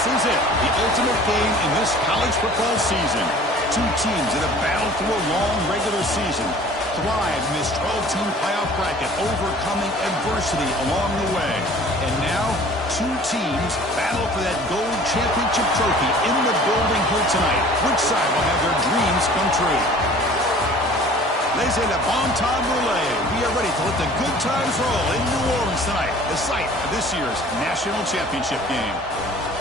This is it, the ultimate game in this college football season. Two teams that have battled through a long regular season, thrived in this 12-team playoff bracket, overcoming adversity along the way. And now, two teams battle for that gold championship trophy in the building here tonight. Which side will have their dreams come true? Laissez le bon temps rouler. We are ready to let the good times roll in New Orleans tonight, the site of this year's national championship game.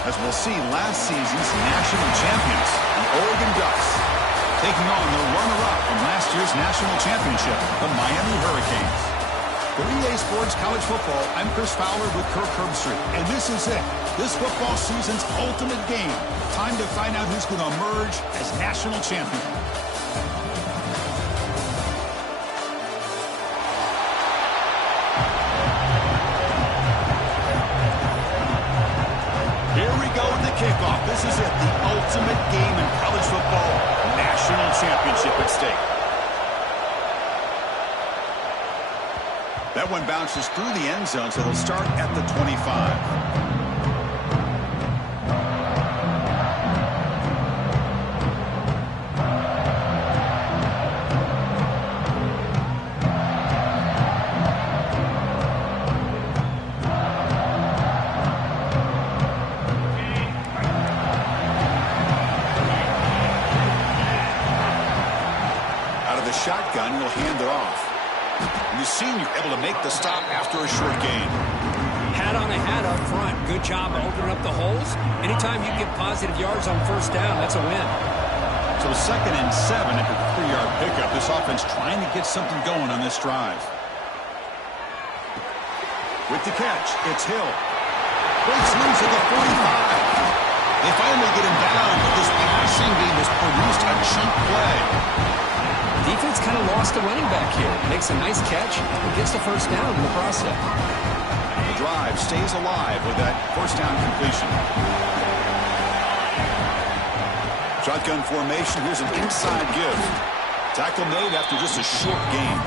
As we'll see last season's national champions, the Oregon Ducks, taking on the runner-up from last year's national championship, the Miami Hurricanes. For EA Sports College Football, I'm Chris Fowler with Kirk Herbstreit, and this is it, this football season's ultimate game. Time to find out who's going to emerge as national champion. Kickoff. This is it, the ultimate game in college football, national championship at stake. That one bounces through the end zone, so it'll start at the 25. Shotgun, he'll hand it off. And the senior able to make the stop after a short gain. Hat on a hat up front. Good job opening up the holes. Anytime you get positive yards on first down, that's a win. So 2nd and 7 at the 3-yard pickup. This offense trying to get something going on this drive. With the catch, it's Hill. Breaks loose at the 45. They finally get him down, but this passing game has produced a cheap play. Defense kind of lost the running back here. Makes a nice catch and gets the first down in the process. The drive stays alive with that first down completion. Shotgun formation. Here's an inside give. Tackle made after just a short gain.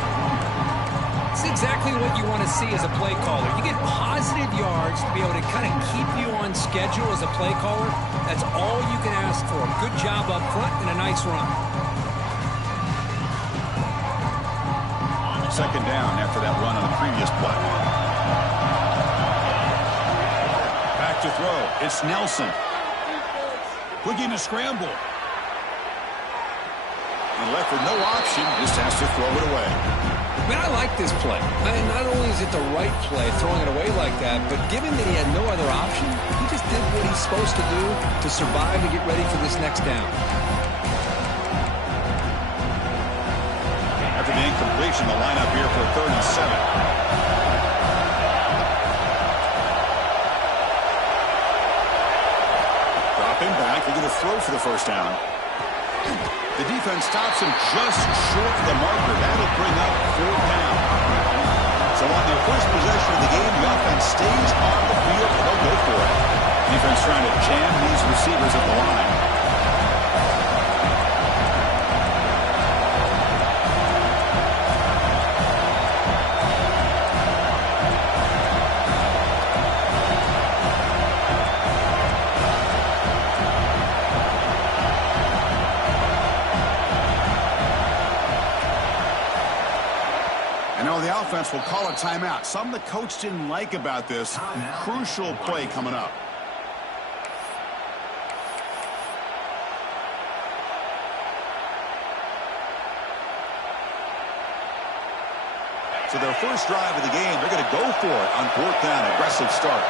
It's exactly what you want to see as a play caller. You get positive yards to be able to kind of keep you on schedule as a play caller. That's all you can ask for. Good job up front and a nice run. 2nd down after that run on the previous play. Back to throw. It's Nelson. Looking to scramble. And left with no option. Just has to throw it away. Man, I like this play. Not only is it the right play, throwing it away like that, but given that he had no other option, he just did what he's supposed to do to survive and get ready for this next down. After the incompletion, the lineup here for 3rd and 7. Dropping back, they're going to throw for the first down. The defense stops him just short of the marker. That'll bring up 4th down. So on their first possession of the game, the offense stays on the field and they'll go for it. Defense trying to jam these receivers at the line. The offense will call a timeout. Something the coach didn't like about this. Crucial play coming up. So their first drive of the game, they're going to go for it on 4th down. Aggressive start.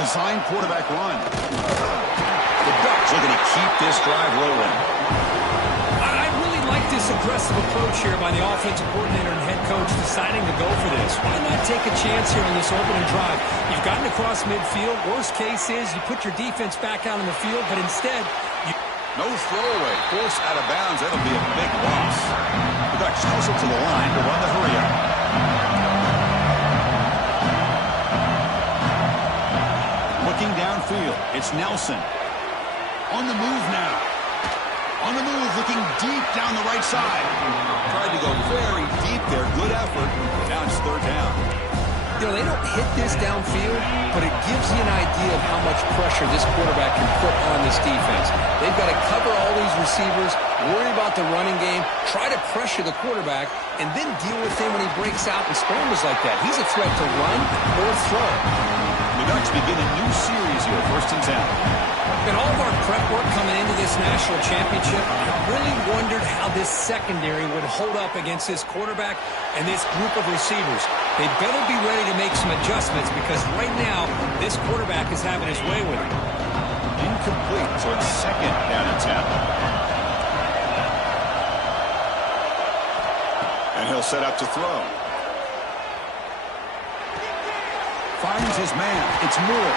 Design quarterback run. The Ducks are going to keep this drive rolling. I really like this aggressive approach here by the offensive coordinator and head coach deciding to go for this. Why not take a chance here on this opening drive? You've gotten across midfield. Worst case is you put your defense back out on the field, but instead you... No throwaway. Force out of bounds. That'll be a big loss. The Ducks hustle to the line to run the hurry up. Looking downfield, it's Nelson. On the move now. On the move, looking deep down the right side. Tried to go very deep there. Good effort. Now it's third down. You know, they don't hit this downfield, but it gives you an idea of how much pressure this quarterback can put on this defense. They've got to cover all these receivers, worry about the running game, try to pressure the quarterback, and then deal with him when he breaks out and scrambles like that. He's a threat to run or throw. The Ducks begin a new series here, 1st and 10. In all of our prep work coming into this national championship, I really wondered how this secondary would hold up against this quarterback and this group of receivers. They better be ready to make some adjustments because right now, this quarterback is having his way with it. Incomplete, so it's 2nd down and 10. And he'll set up to throw. Finds his man. It's Moore.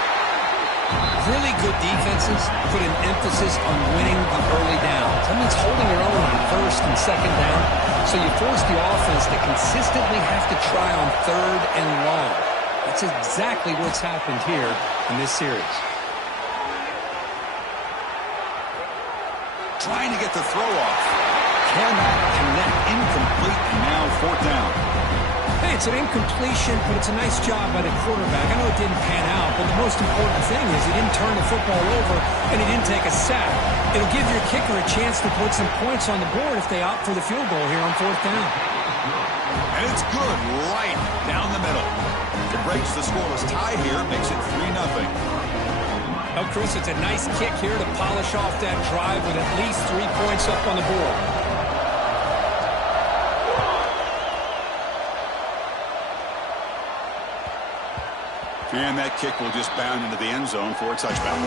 Really good defenses put an emphasis on winning the early downs. That means holding your own on 1st and 2nd down. So you force the offense to consistently have to try on 3rd and long. That's exactly what's happened here in this series. Trying to get the throw off. Cannot connect. Incomplete, and now 4th down. Hey, it's an incompletion, but it's a nice job by the quarterback. I know it didn't pan out, but the most important thing is he didn't turn the football over and he didn't take a sack. It'll give your kicker a chance to put some points on the board if they opt for the field goal here on 4th down. And it's good right down the middle. It breaks the scoreless tie here, makes it 3-0. Oh, Chris, it's a nice kick here to polish off that drive with at least 3 points up on the board. And that kick will just bound into the end zone for a touchback.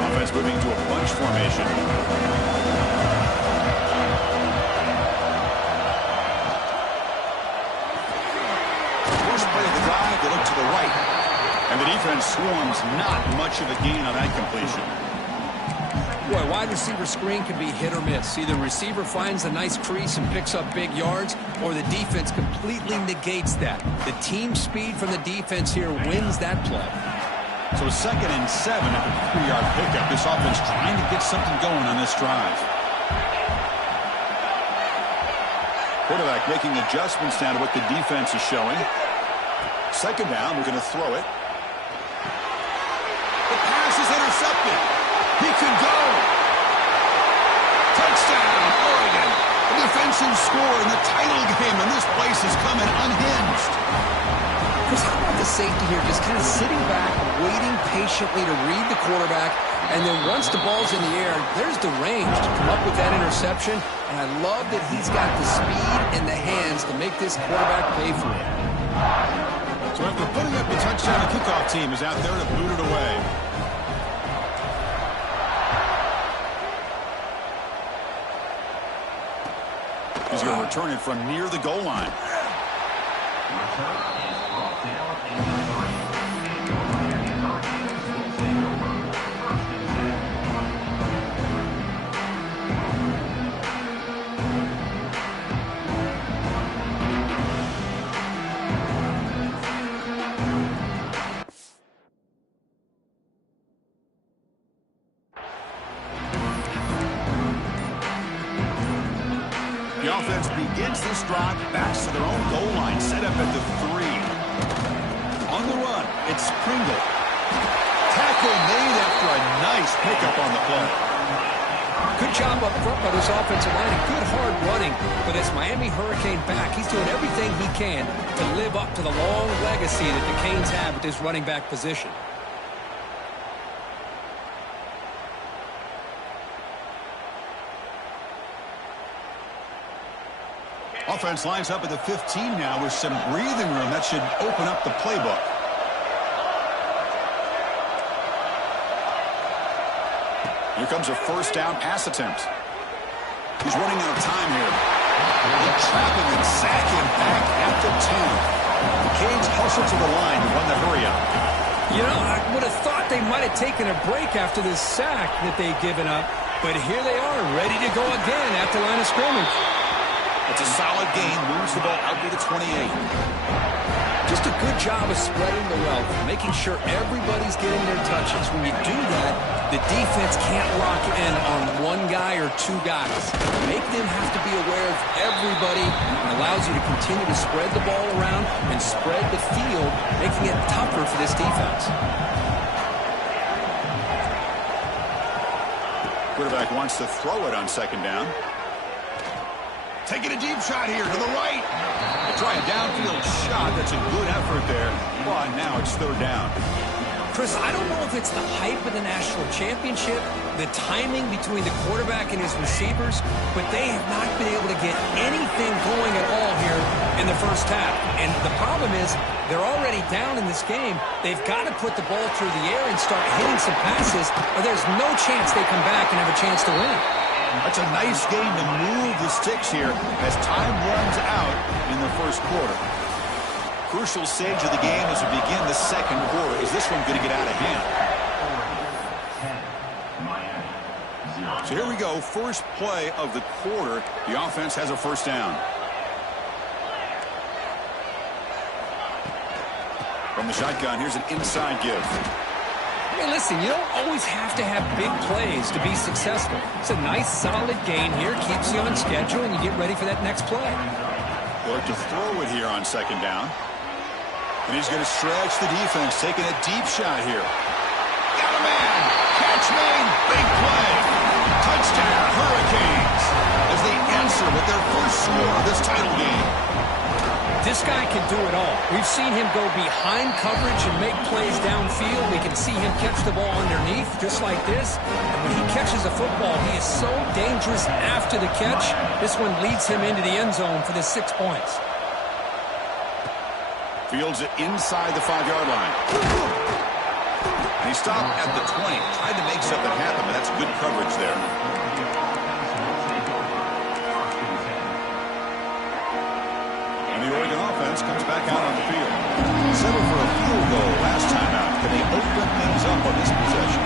Offense moving to a bunch formation. They look to the right, and the defense swarms. Not much of a gain on that completion. Boy, wide receiver screen can be hit or miss. Either receiver finds a nice crease and picks up big yards, or the defense completely negates that. The team speed from the defense here wins that play. So 2nd and 7 at the 3-yard pickup. This offense trying to get something going on this drive. Quarterback making adjustments now to what the defense is showing. 2nd down, we're going to throw it. The pass is intercepted. He can go. Touchdown, Oregon. A defensive score in the title game, and this place is coming unhinged. Chris, how about the safety here? Just kind of sitting back, waiting patiently to read the quarterback, and then once the ball's in the air, there's the range to come up with that interception, and I love that he's got the speed and the hands to make this quarterback pay for it. So after putting up the touchdown, the kickoff team is out there to boot it away. He's going to return it from near the goal line. The offense begins this drive, backs to their own goal line, set up at the 3. On the run, it's Pringle. Tackle made after a nice pickup on the play. Good job up front by this offensive line, and good hard running. But as Miami Hurricane back, he's doing everything he can to live up to the long legacy that the Canes have at this running back position. Offense lines up at the 15 now with some breathing room. That should open up the playbook. Here comes a 1st down pass attempt. He's running out of time here. They'll trap him and sack him back at the 10. The Canes hustle to the line to run the hurry up. You know, I would have thought they might have taken a break after this sack that they've given up. But here they are, ready to go again at the line of scrimmage. It's a solid gain, moves the ball out to the 28. Just a good job of spreading the wealth, making sure everybody's getting their touches. When you do that, the defense can't lock in on one guy or two guys. Make them have to be aware of everybody, and allows you to continue to spread the ball around and spread the field, making it tougher for this defense. Quarterback wants to throw it on second down. Taking a deep shot here to the right. They try a downfield shot. That's a good effort there. But now it's third down. Chris, I don't know if it's the hype of the national championship, the timing between the quarterback and his receivers, but they have not been able to get anything going at all here in the first half. And the problem is they're already down in this game. They've got to put the ball through the air and start hitting some passes, or there's no chance they come back and have a chance to win. That's a nice game to move the sticks here as time runs out in the first quarter. Crucial stage of the game as we begin the second quarter. Is this one going to get out of hand? So here we go. First play of the quarter. The offense has a first down. From the shotgun, here's an inside give. Hey, listen, you don't always have to have big plays to be successful. It's a nice, solid gain here. Keeps you on schedule, and you get ready for that next play. Or to throw it here on second down. And he's going to stretch the defense, taking a deep shot here. Got a man. Catch made. Big play. Touchdown, Hurricanes. As they answer with their first score of this title game. This guy can do it all. We've seen him go behind coverage and make plays downfield. We can see him catch the ball underneath just like this. And when he catches a football, he is so dangerous after the catch. This one leads him into the end zone for the 6 points. Fields it inside the 5-yard line. And he stopped at the 20. Tried to make something happen, but that's good coverage there. The Oregon offense comes back out on the field. Settled for a field goal last time out. Can they open things up on this possession?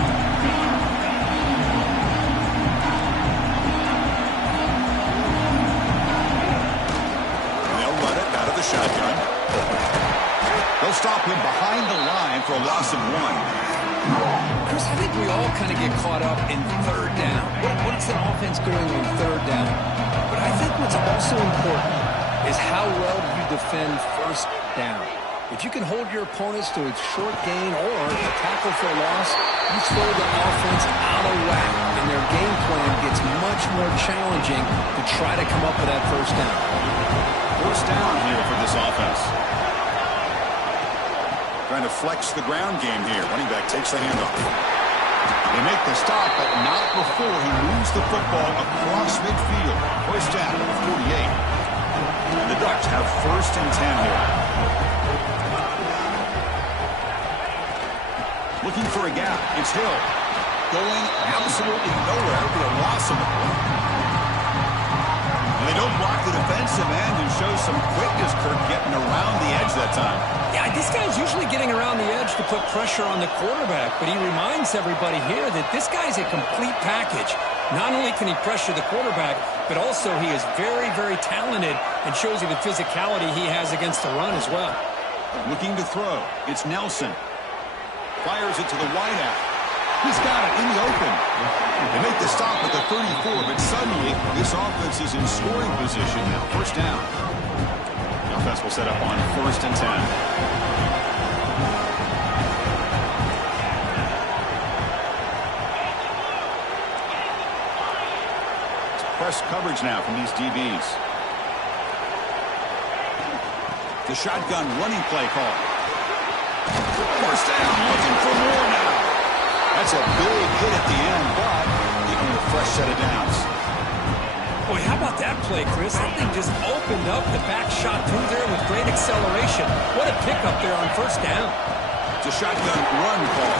And they'll run it out of the shotgun. They'll stop him behind the line for a loss of 1. Chris, I think we all kind of get caught up in third down. What's an offense doing on third down? But I think what's also important is how well you defend first down. If you can hold your opponents to a short gain or a tackle for a loss, you throw the offense out of whack, and their game plan gets much more challenging to try to come up with that first down. First down here for this offense. Trying to flex the ground game here. Running back takes the handoff. They make the stop, but not before he moves the football across midfield. First down at the 48. The Ducks have first and 10 here. Looking for a gap. It's Hill. Going absolutely nowhere for a loss of it. And they don't block the defensive end and show some quickness, Kirk, getting around the edge that time. Yeah, this guy's usually getting around the edge to put pressure on the quarterback, but he reminds everybody here that this guy's a complete package. Not only can he pressure the quarterback, but also he is very, very talented and shows you the physicality he has against the run as well. Looking to throw. It's Nelson. Fires it to the wideout. He's got it in the open. They make the stop at the 34, but suddenly this offense is in scoring position now. First down. The offense will set up on first and 10. Press coverage now from these DBs. The shotgun running play call. First down, looking for more now. That's a big hit at the end, but even a fresh set of downs. Boy, how about that play, Chris? That thing just opened up the back shot through there with great acceleration. What a pickup there on first down. It's a shotgun run call.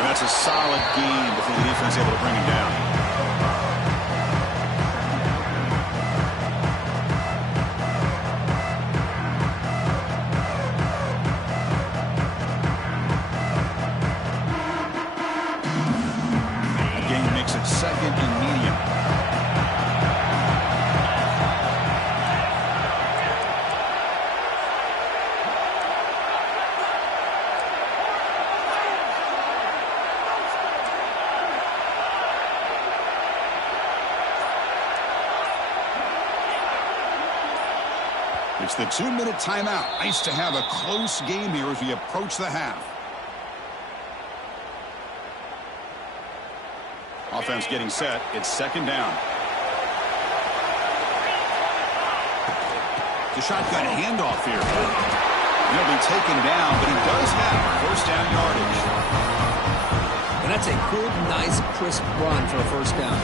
And that's a solid gain before the defense able to bring him down. It's the 2-minute timeout. Nice to have a close game here as we approach the half. Offense getting set. It's second down. The shotgun handoff here. He'll be taken down, but he does have first down yardage. And that's a good, nice, crisp run for a first down.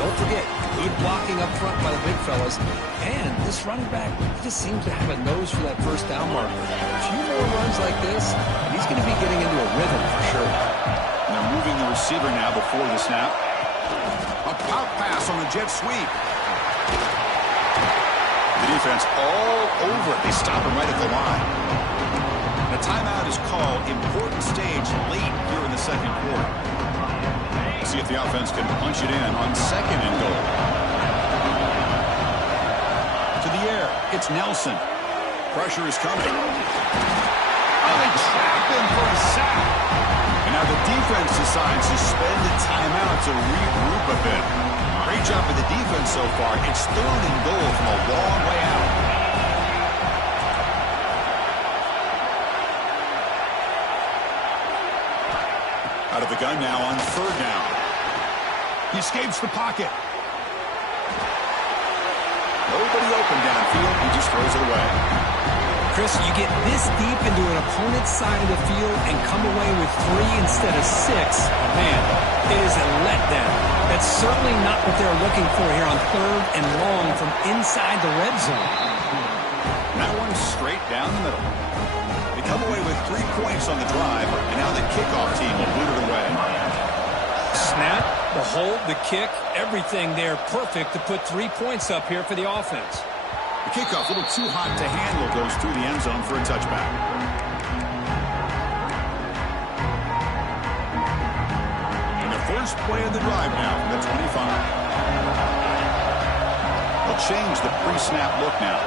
Don't forget, good blocking up front by the big fellas. And this running back just seems to have a nose for that first down marker. A few more runs like this, and he's going to be getting into a rhythm for sure. And they're moving the receiver now before the snap. A pop pass on the jet sweep. The defense all over it. They stop him right at the line. The timeout is called. Important stage late here in the second quarter. See if the offense can punch it in on second and goal. To the air. It's Nelson. Pressure is coming. Oh, they trap him for a sack. And now the defense decides to spend the timeout to regroup a bit. Great job for the defense so far. It's third and goal from a long way out. Out of the gun now on third down. He escapes the pocket. Nobody open downfield. He just throws it away. Chris, you get this deep into an opponent's side of the field and come away with 3 instead of 6. Man, it is a letdown. That's certainly not what they're looking for here on third and long from inside the red zone. That one straight down the middle. They come away with 3 points on the drive, and now the kickoff team will boot it away. Snap, the hold, the kick, everything there perfect to put 3 points up here for the offense. The kickoff, a little too hot to handle, goes through the end zone for a touchback. And the first play of the drive now from the 25. They'll change the pre-snap look now.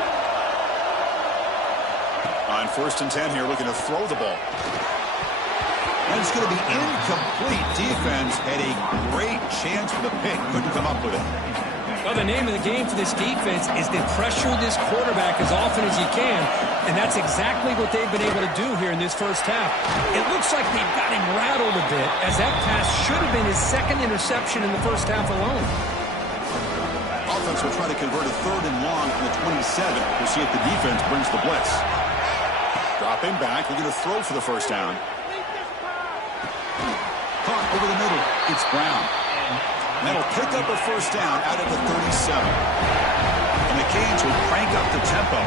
On first and 10 here, looking to throw the ball. And it's going to be incomplete. Defense had a great chance for the pick. Couldn't come up with it. Well, the name of the game for this defense is to pressure this quarterback as often as you can, and that's exactly what they've been able to do here in this first half. It looks like they've got him rattled a bit, as that pass should have been his second interception in the first half alone. Offense will try to convert a third and long from the 27. We'll see if the defense brings the blitz. Dropping back, looking to throw for the first down. Caught over the middle. It's Brown. And that'll pick up a first down out of the 37. And the Canes will crank up the tempo.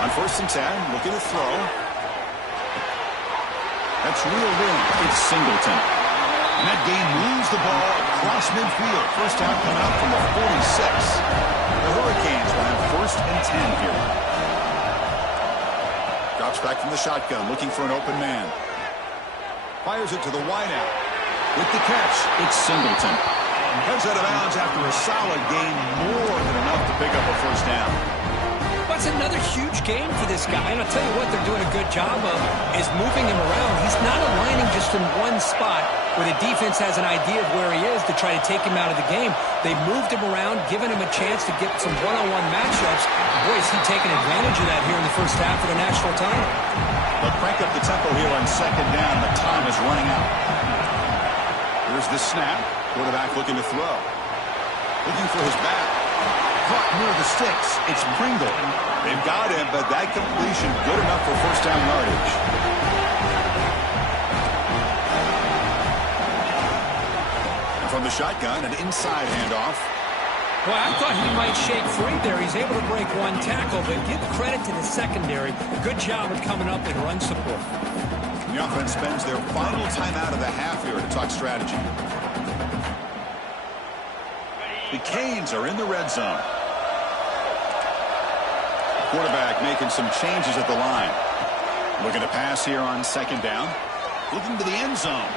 On first and 10, looking to throw. That's reeled in. It's Singleton. And that gain moves the ball across midfield. First down coming up from the 46. The Hurricanes will have first and 10 here. Drops back from the shotgun, looking for an open man. Fires it to the wideout. With the catch, it's Singleton. Heads out of bounds after a solid gain, more than enough to pick up a first down. That's another huge game for this guy, and I'll tell you what they're doing a good job of is moving him around. He's not aligning just in one spot where the defense has an idea of where he is to try to take him out of the game. They've moved him around, given him a chance to get some one-on-one matchups. Boy, is he taking advantage of that here in the first half of the national title. They'll crank up the tempo here on second down, but time is running out. Here's the snap. Quarterback looking to throw. Looking for his back. Caught near the sticks. It's Pringle. They've got him, but that completion good enough for first down yardage. And from the shotgun, an inside handoff. Well, I thought he might shake free there. He's able to break one tackle, but give credit to the secondary. Good job of coming up in run support. The offense spends their final timeout of the half here to talk strategy. The Canes are in the red zone. Quarterback making some changes at the line. Looking to pass here on second down. Looking to the end zone.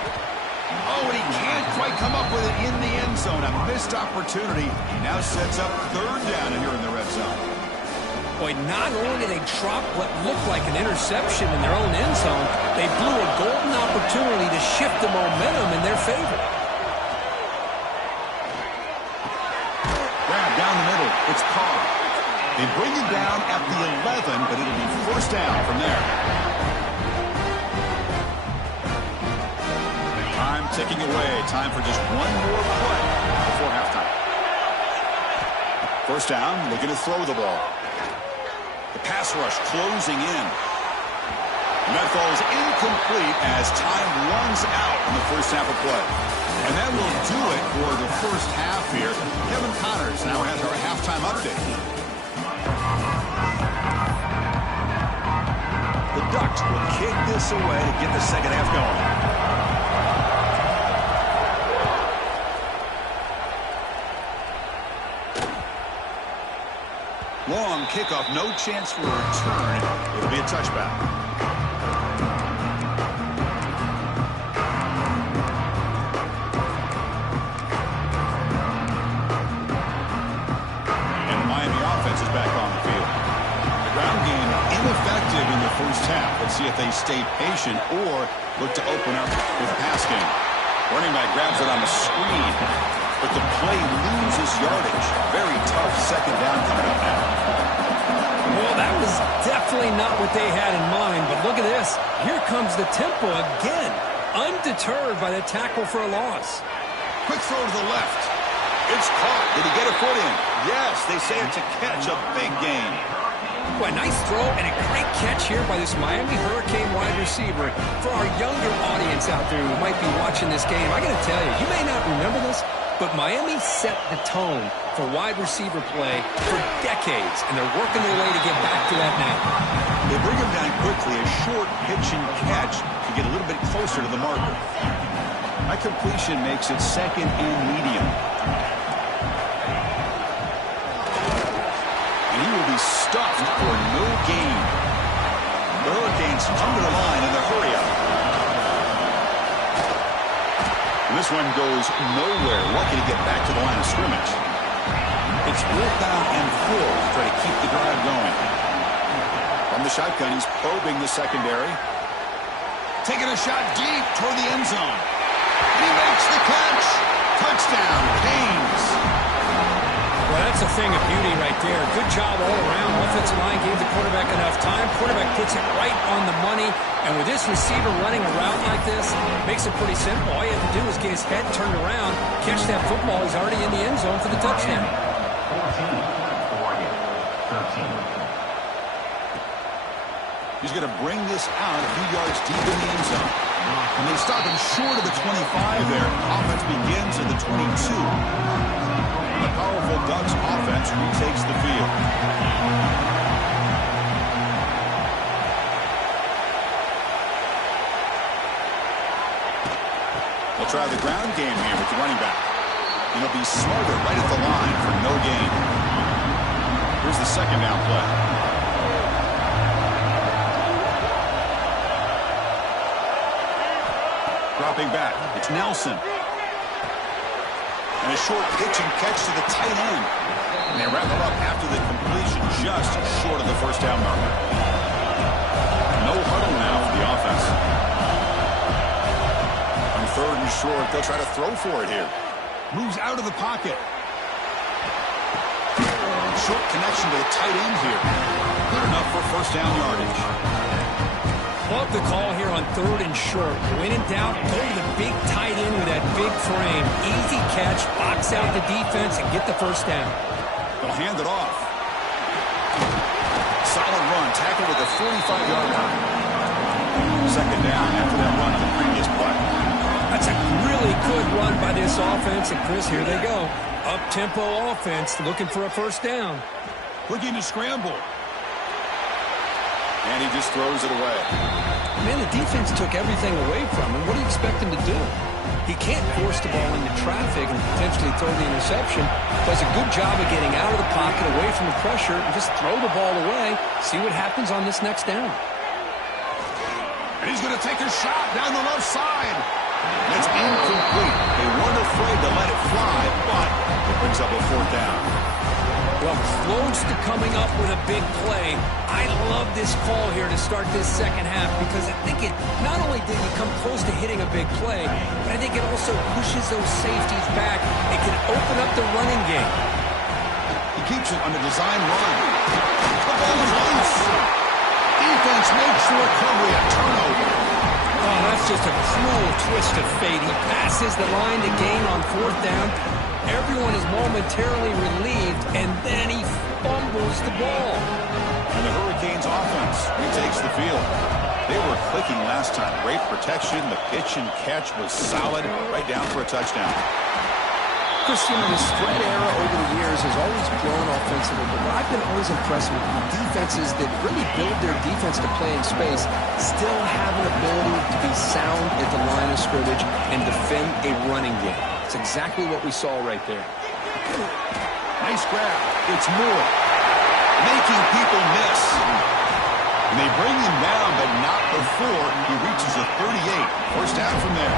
Oh, and he can't quite come up with it in the end zone. A missed opportunity. Now sets up third down here in the red zone. Boy, not only did they drop what looked like an interception in their own end zone, they blew a golden opportunity to shift the momentum in their favor. Grab down the middle. It's Carr. They bring him down at the 11, but it'll be first down from there. Time ticking away. Time for just one more play before halftime. First down, looking to throw the ball. The pass rush closing in. And that falls incomplete as time runs out in the first half of play. And that will do it for the first half here. Kevin Connors now has our halftime update. The Ducks will kick this away to get the second half going. Long kickoff, no chance for a return. It'll be a touchback. And the Miami offense is back on the field. The ground game ineffective in the first half. Let's see if they stay patient or look to open up with a pass game. Running back grabs it on the screen, but the play loses yardage. Very tough second down coming up now. Well, that was definitely not what they had in mind, but look at this. Here comes the tempo again, undeterred by the tackle for a loss. Quick throw to the left. It's caught. Did he get a foot in? Yes, they say it's a catch, a big gain. Well, a nice throw and a great catch here by this Miami Hurricane wide receiver. For our younger audience out there who might be watching this game, I got to tell you, you may not remember this, but Miami set the tone for wide receiver play for decades, and they're working their way to get back to that now. They bring him down quickly, a short pitch and catch to get a little bit closer to the marker. That completion makes it second and medium. And he will be stuffed for no gain. The Hurricanes come to the line in the hurry up. And this one goes nowhere. Lucky to get back to the line of scrimmage. It's fourth down and 4 to try to keep the drive going. From the shotgun, he's probing the secondary. Taking a shot deep toward the end zone. And he makes the catch. Touchdown, Canes. Well, that's a thing of beauty right there. Good job all around. Offensive line gave the quarterback enough time. Quarterback puts it right on the money. And with this receiver running a route like this, makes it pretty simple. All you have to do is get his head turned around, catch that football. He's already in the end zone for the touchdown. 14, Oregon, 13. He's going to bring this out a few yards deep in the end zone. And they stop him short of the 25 there. Offense begins at the 22. And the powerful Ducks offense retakes the field. They'll try the ground game here with the running back. And he'll be smarter right at the line for no gain. Here's the second down play. Dropping back, it's Nelson. And a short pitch and catch to the tight end. And they wrap it up after the completion, just short of the first down marker. No huddle now for the offense. On third and short, they'll try to throw for it here. Moves out of the pocket. Short connection to the tight end here. Good enough for first down yardage. Love the call here on third and short. When in doubt, go to the big tight end with that big frame. Easy catch, box out the defense, and get the first down. They'll hand it off. Solid run, tackle with a 45-yard line. Second down after that run on the previous play. That's a really good run by this offense. And, Chris, here they go. Up-tempo offense looking for a first down. Looking to scramble. And he just throws it away. Man, the defense took everything away from him. What do you expect him to do? He can't force the ball into traffic and potentially throw the interception. Does a good job of getting out of the pocket, away from the pressure, and just throw the ball away. See what happens on this next down. And he's going to take a shot down the left side. That's incomplete. They weren't afraid to let it fly, but it brings up a fourth down. Well, close to coming up with a big play. I love this call here to start this second half because I think it not only did he come close to hitting a big play, but I think it also pushes those safeties back. It can open up the running game. He Keeps it on the design run. The ball is loose. Defense makes the recovery a turnover. Oh, that's just a cruel twist of fate. He passes the line to gain on 4th down. Everyone is momentarily relieved, and then he fumbles the ball. And the Hurricanes offense retakes the field. They were clicking last time. Great protection. The pitch and catch was solid. Right down for a touchdown. Christian, the spread era over the years has always grown offensively, but what I've been always impressed with defenses that really build their defense to play in space still have an ability to be sound at the line of scrimmage and defend a running game. It's exactly what we saw right there. Nice grab. It's Moore. Making people miss. And they bring him down, but not before he reaches a 38. First down from there.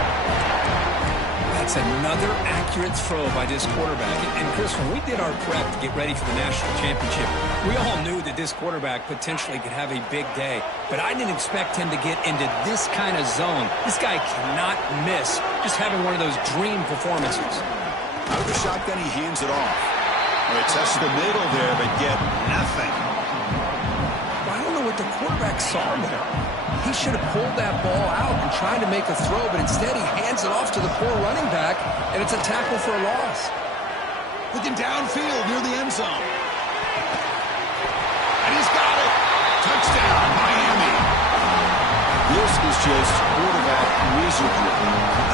That's another accurate throw by this quarterback. And Chris, when we did our prep to get ready for the national championship, we all knew that this quarterback potentially could have a big day. But I didn't expect him to get into this kind of zone. This guy cannot miss, just having one of those dream performances. Out of the shotgun, he hands it off. They test the middle there, but get nothing. I don't know what the quarterback saw there. He should have pulled that ball out and tried to make a throw, but instead he hands it off to the poor running back, and it's a tackle for a loss. Looking downfield near the end zone. And he's got it. Touchdown, Miami. This is just quarterback wizardry.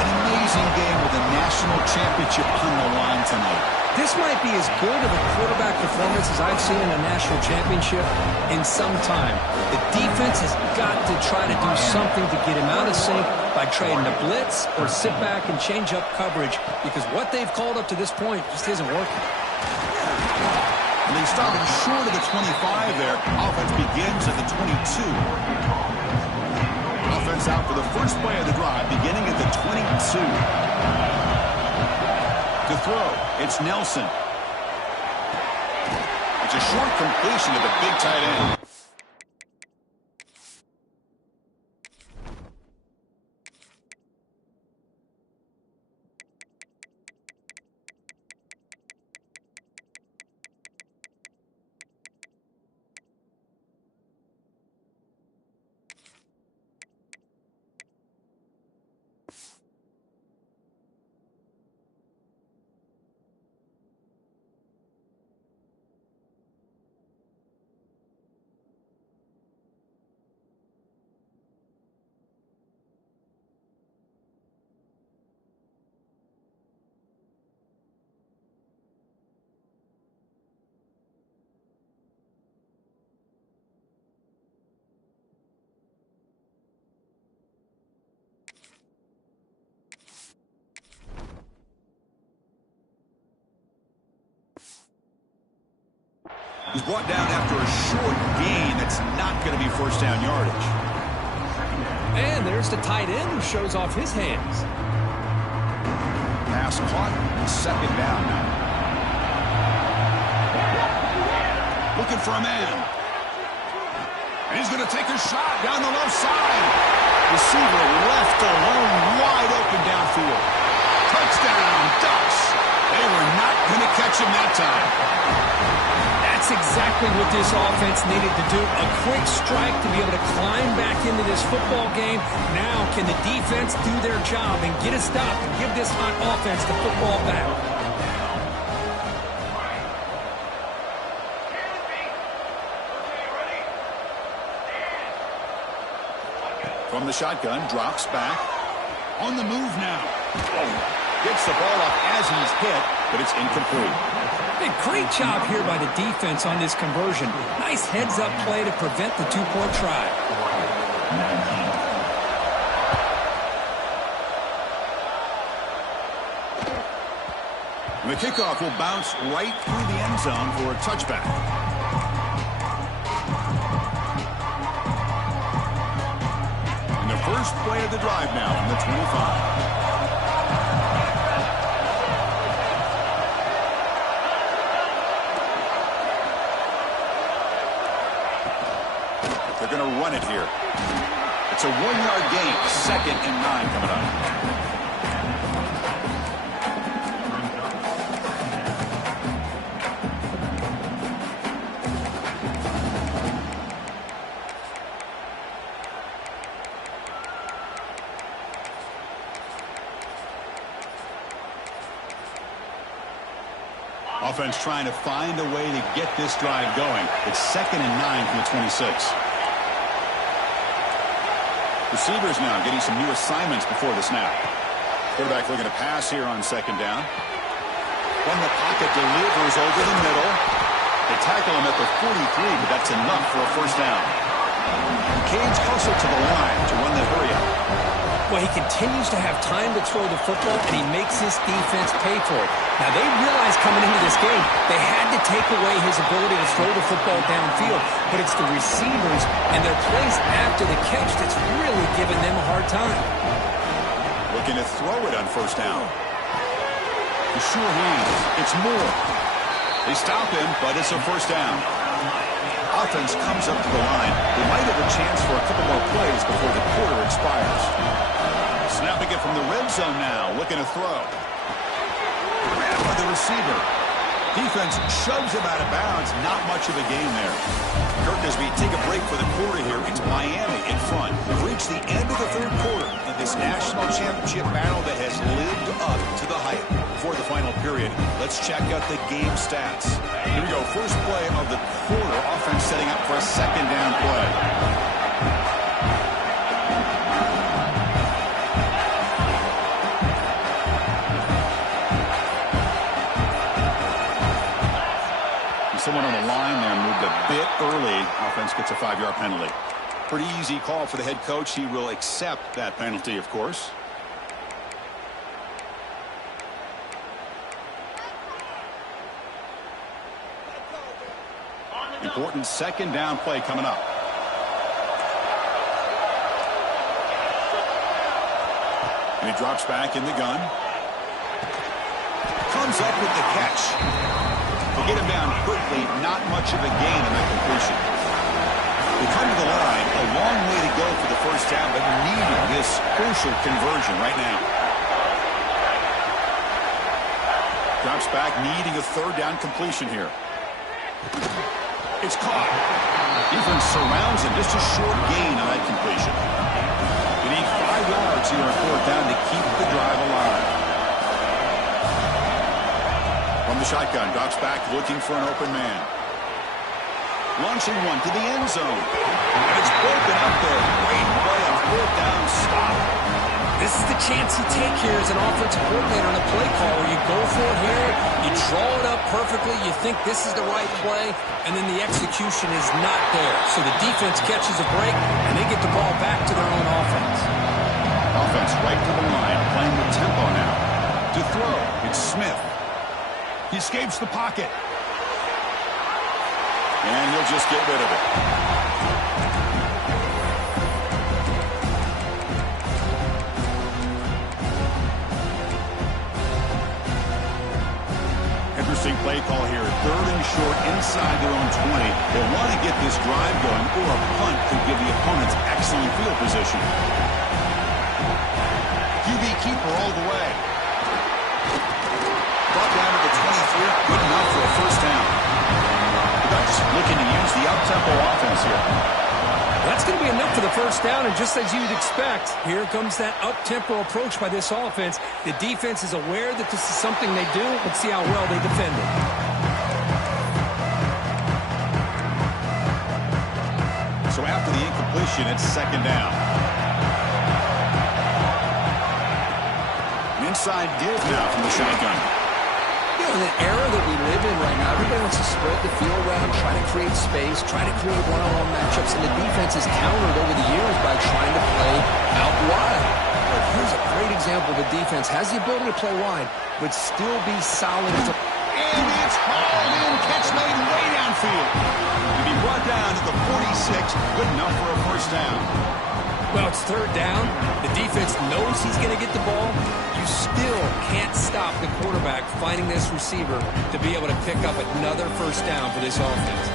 An amazing game with a national championship on the line tonight. This might be as good of a quarterback performance as I've seen in a national championship in some time. The defense has got to try to do something to get him out of sync by trading a blitz or sit back and change up coverage, because what they've called up to this point just isn't working. And they started short of the 25 there. Offense begins at the 22. Offense out for the first play of the drive, beginning at the 22. To throw, it's Nelson. It's a short completion to the big tight end. He's brought down after a short gain. That's not going to be first down yardage. And there's the tight end who shows off his hands. Pass caught. Second down now. Looking for a man. And he's going to take a shot down the left side. Receiver left alone, wide open downfield. Touchdown, Ducks. They were not going to catch him that time. That's exactly what this offense needed to do. A quick strike to be able to climb back into this football game. Now, can the defense do their job and get a stop and give this hot offense the football back? From the shotgun, drops back. On the move now. Gets the ball up as he's hit, but it's incomplete. A great job here by the defense on this conversion. Nice heads-up play to prevent the two-point try. The kickoff will bounce right through the end zone for a touchback. And the first play of the drive now on the 25. They're going to run it here. It's a 1-yard gain. 2nd and 9 coming up. offense trying to find a way to get this drive going. It's 2nd and 9 from the 26. Receivers now getting some new assignments before the snap. Quarterback looking to pass here on 2nd down. From the pocket, delivers over the middle. They tackle him at the 43, but that's enough for a first down. Canes hustle to the line to run the hurry up. Well, he continues to have time to throw the football, and he makes his defense pay for it. Now, they realized coming into this game they had to take away his ability to throw the football downfield, but it's the receivers and their plays after the catch that's really giving them a hard time. Looking to throw it on first down. The sure hands. It's Moore. They stop him, but it's a first down. Offense comes up to the line. They might have a chance for a couple more plays before the quarter expires. Snapping it from the red zone now. Looking to throw. Grabbed by the receiver. Defense shoves him out of bounds. Not much of a gain there. Kirk, as we take a break for the quarter here, it's Miami in front. We've reached the end of the third quarter in this national championship battle that has lived up to the hype. Before the final period, let's check out the game stats. Here we go. First play of the quarter. Offense setting up for a 2nd down play. Someone on the line there moved a bit early. Offense gets a 5-yard penalty. Pretty easy call for the head coach. He will accept that penalty, of course. Important 2nd down play coming up. And he drops back in the gun. Comes up with the catch. They get him down quickly. Not much of a gain in that completion. They come to the line. A long way to go for the first down, but needing this crucial conversion right now. Drops back, needing a 3rd down completion here. It's caught. Defense surrounds him. Just a short gain on that completion. They need 5 yards here on 4th down to keep the drive alive. From the shotgun, drops back, looking for an open man. Launching one to the end zone. And it's broken up there. Great play on 4th down stop. This is the chance you take here as an offensive coordinator on a play call where you go for it here, you draw it up perfectly, you think this is the right play, and then the execution is not there. So the defense catches a break, and they get the ball back to their own offense. Offense right to the line, playing with tempo now. To throw, it's Smith. He escapes the pocket. And he'll just get rid of it. Interesting play call here. 3rd and short inside their own 20. They want to get this drive going, or a punt could give the opponents excellent field position. QB keeper all the way. Brought down to the 23. Good enough for a first down. The Ducks looking to use the up-tempo offense here. That's going to be enough for the first down, and just as you'd expect, here comes that up-tempo approach by this offense. The defense is aware that this is something they do. Let's see how well they defend it. So after the incompletion, it's 2nd down. An inside give now from the shotgun. In the era that we live in right now, everybody wants to spread the field around, try to create space, try to create one-on-one matchups, and the defense has countered over the years by trying to play out wide. But here's a great example of a defense has the ability to play wide, but still be solid. And it's hauled in, catch made way downfield. To be brought down to the 46, good enough for a first down. Well, it's 3rd down. The defense knows he's going to get the ball. You still can't stop the quarterback finding this receiver to be able to pick up another first down for this offense.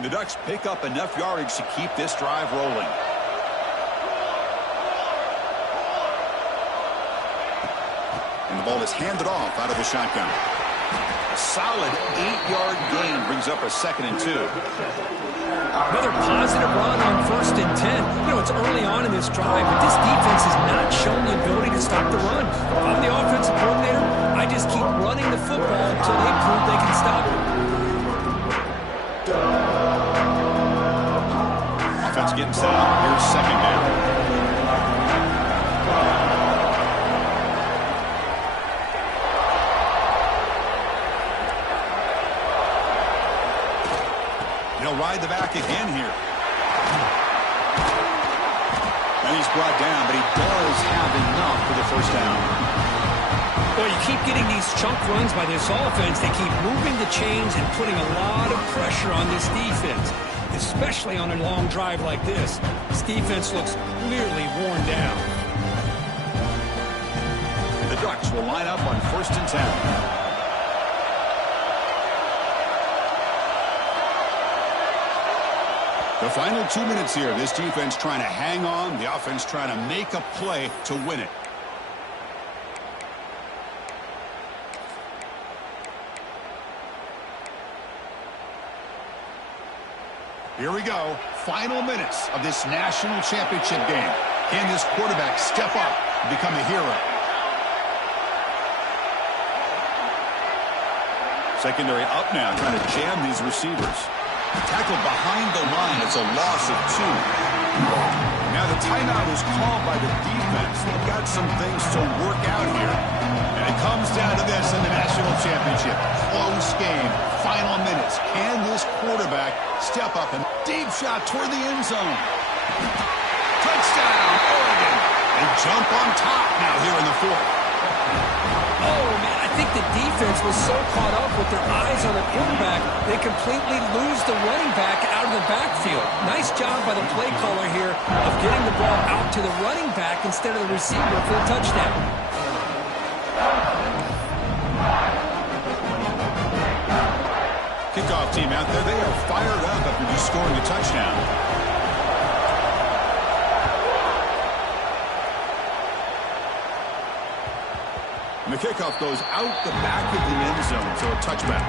The Ducks pick up enough yardage to keep this drive rolling. And the ball is handed off out of the shotgun. A solid 8-yard gain brings up a 2nd and 2. Another positive run on 1st and 10. You know, it's early on in this drive, but this defense has not shown the ability to stop the run. If I'm the offensive coordinator, I just keep running the football until they prove they can stop it. Offense getting set up. Here's 2nd down. He'll ride the back again here. And he's brought down, but he does have enough for the 1st down. Well, you keep getting these chunk runs by this offense. They keep moving the chains and putting a lot of pressure on this defense, especially on a long drive like this. This defense looks clearly worn down. The Ducks will line up on 1st and 10. The final 2 minutes here. This defense trying to hang on. The offense trying to make a play to win it. Here we go. Final minutes of this national championship game. Can this quarterback step up and become a hero? Secondary up now, trying to jam these receivers. Tackled behind the line. It's a loss of 2. Now the timeout is called by the defense. They've got some things to work out here. And it comes down to this in the national championship. Close game. Final minutes. Can this quarterback step up and deep shot toward the end zone? Touchdown, Oregon. They jump on top now here in the 4th. Oh, man, I think the defense was so caught up with their eyes on the quarterback, they completely lose the running back out of the backfield. Nice job by the play caller here of getting the ball out to the running back instead of the receiver for the touchdown. Kickoff team out there, they are fired up after just scoring a touchdown. And the kickoff goes out the back of the end zone, so a touchback.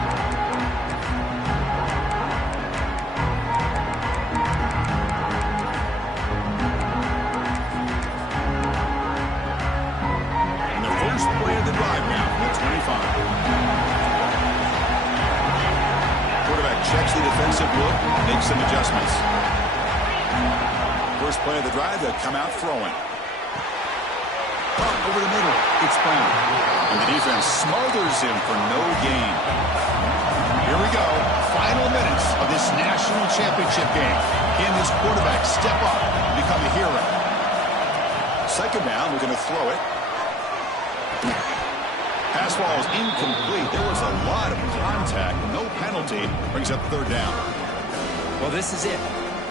And the first play of the drive now from the 25. Quarterback checks the defensive look, makes some adjustments. First play of the drive, they'll come out throwing. Over the middle, it's Brown. And the defense smothers him for no gain. Here we go. Final minutes of this national championship game. Can this quarterback step up and become a hero? 2nd down, we're going to throw it. Pass ball is incomplete. There was a lot of contact. No penalty. Brings up 3rd down. Well, this is it.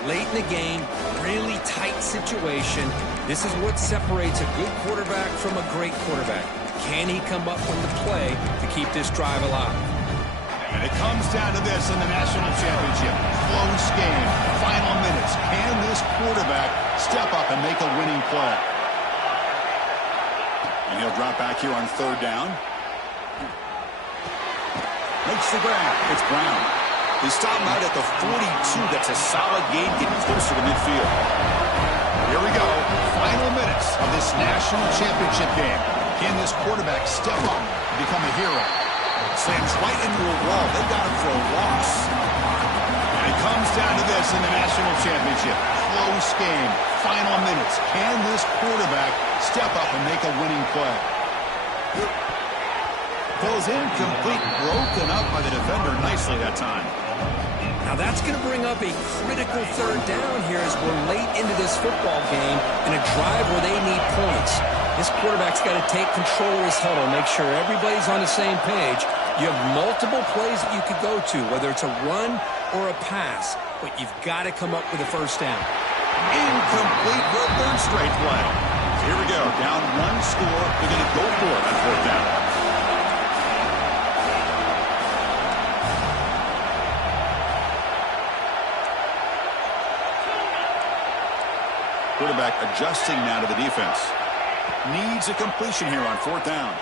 Late in the game, really tight situation. This is what separates a good quarterback from a great quarterback. Can he come up with the play to keep this drive alive? And it comes down to this in the national championship. Close game. Final minutes. Can this quarterback step up and make a winning play? And he'll drop back here on 3rd down. Makes the grab. It's Brown. They stop him out at the 42. That's a solid gain, getting closer to midfield. Here we go. Final minutes of this national championship game. Can this quarterback step up and become a hero? Slams right into a wall. They got him for a loss. And it comes down to this in the national championship. Close game. Final minutes. Can this quarterback step up and make a winning play? Goes incomplete, broken up by the defender nicely that time. Now that's going to bring up a critical 3rd down here as we're late into this football game in a drive where they need points. This quarterback's got to take control of this huddle, make sure everybody's on the same page. You have multiple plays that you could go to, whether it's a run or a pass, but you've got to come up with a 1st down. Incomplete for a 3rd straight play. Here we go, down 1 score. They're going to go for it on 4th down. Quarterback adjusting now to the defense. Needs a completion here on 4th down.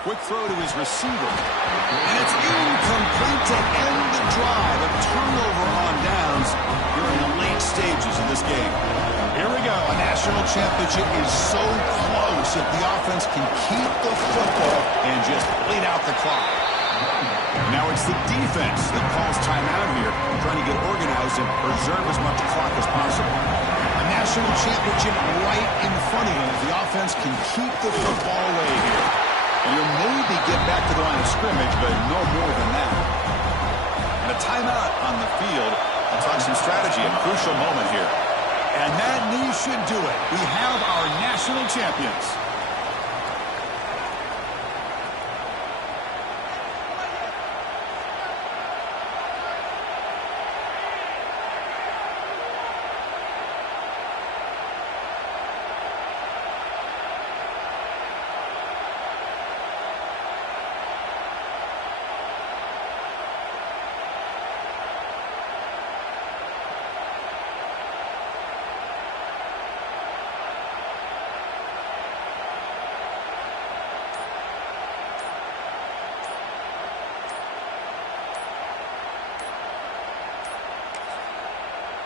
Quick throw to his receiver. And it's incomplete to end the drive. A turnover on downs here in the late stages of this game. Here we go. A national championship is so close if the offense can keep the football and just bleed out the clock. Now it's the defense that calls timeout here, trying to get organized and preserve as much clock as possible. A national championship right in front of you if the offense can keep the football away here. And you'll maybe get back to the line of scrimmage, but no more than that. And a timeout on the field. I'll talk some strategy, a crucial moment here. And that knee should do it. We have our national champions.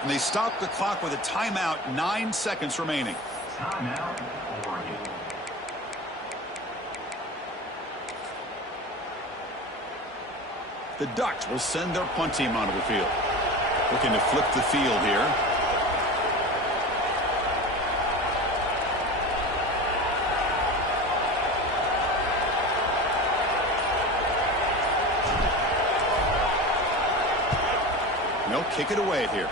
And they stop the clock with a timeout, 9 seconds remaining. Timeout, Oregon. The Ducks will send their punt team onto the field. Looking to flip the field here. They'll kick it away here.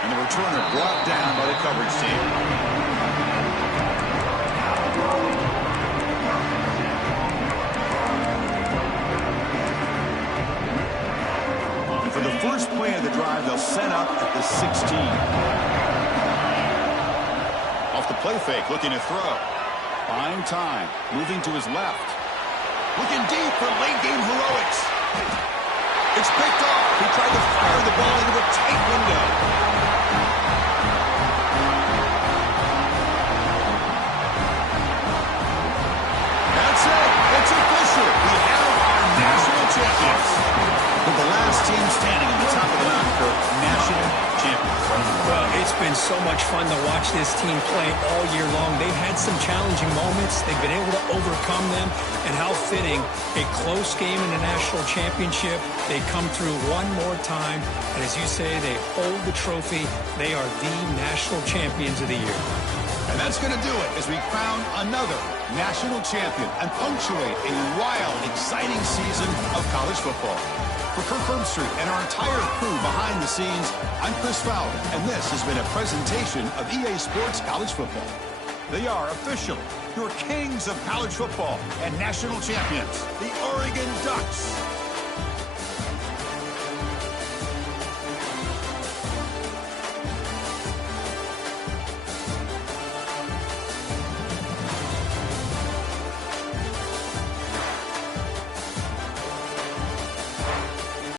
And the returner brought down by the coverage team. And for the first play of the drive, they'll set up at the 16. Off the play fake, looking to throw. Buying time, moving to his left. Looking deep for late-game heroics. It's picked off. He tried to fire the ball into a tight window. That's it. It's official. We have our national champions. With the last team standing on the top of the mountain for national champions. Well, it's been so much fun to watch this team play all year long. They've had some challenging moments. They've been able to overcome them. And how fitting, a close game in the national championship. They come through one more time. And as you say, they hold the trophy. They are the national champions of the year. And that's going to do it as we crown another national champion and punctuate a wild, exciting season of college football. For Kirk Herbstreit and our entire crew behind the scenes, I'm Chris Fowler, and this has been a presentation of EA Sports College Football. They are officially your kings of college football and national champions, the Oregon Ducks.